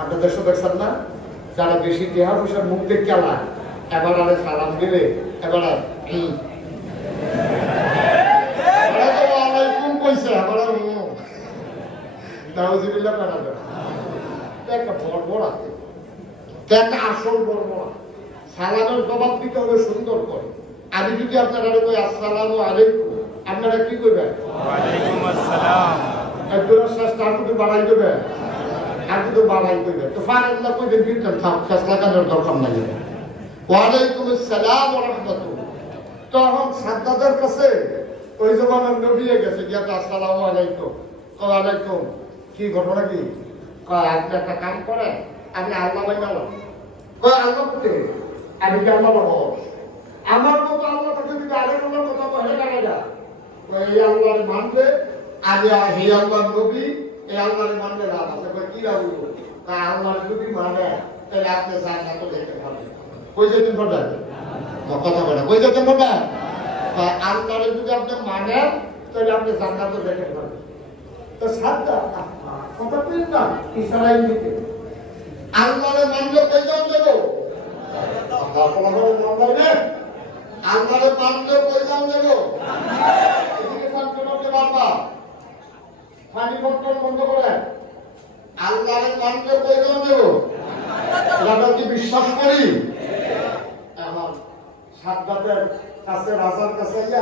আপনাদের দেশে দেখছেন না, যারা বেশি টেহা পয়সার মুখ দেখে চালায়, এবার আরে সালাম দিলে এবার ওয়ালাইকুম কইছে, এবার নাউজুবিল্লাহ করা যাবে। একটা বড় আছে, একটা আসল বড় সালামের জবাব দিতে হবে সুন্দর করে। আমি যদি আপনারা কই আসসালামু আলাইকুম, আপনারা কি করবেন? ওয়ালাইকুম আসসালাম। একজন শেষ তার কিন্তু বাড়াই দেবে, আর কিন্তু বাড়াই দেবে। তো ফারাল্লাহ কই দিন কিন্তু থাক, শেষ লাগানোর দরকার নাই। ওয়ালাইকুম আসসালাম ওয়া রাহমাতুল্লাহ। তখন সাদ্দাদের কাছে ওই জমানার নবী গেছে, যে আসসালামু আলাইকুম। ওয়া আলাইকুম, কি ঘটনা কি? আপনি একটা কাম করেন, আপনি আল্লাহ মাইনা না। আল্লাহ করতে আমি কি আল্লাহ বড়? আমার মতো আল্লাহ তাকে যদি আরেক আল্লাহর কথা বলে কাটা যায়, এই আল্লাহর মানবে, আগে হে আল্লাহর নবী, এই আল্লাহর মানবে লাভ আছে। কি লাভ হইব? আল্লাহর যদি মানে, তাহলে আপনি জান্নাতে যেতে পারবেন। কই যেতে পারবেন? কথা বলে কই যেতে পারবেন? আল্লাহর যদি আপনি মানেন, তাহলে আপনি জান্নাতে যেতে পারবেন। তো সাতটা কথা বলেন না, ইসরাইল দিকে আল্লাহরে মানলে কয়জন দেব? আল্লাহরে মানলে কয়জন দেব? এদিকে সাতজনকে বারবা পানি বর্তন বন্ধ করে। আল্লাহরে মানলে কয়জন দেব? আমরা কি বিশ্বাস করি? এখন সাদ্দাতের কাছে, রাজার কাছে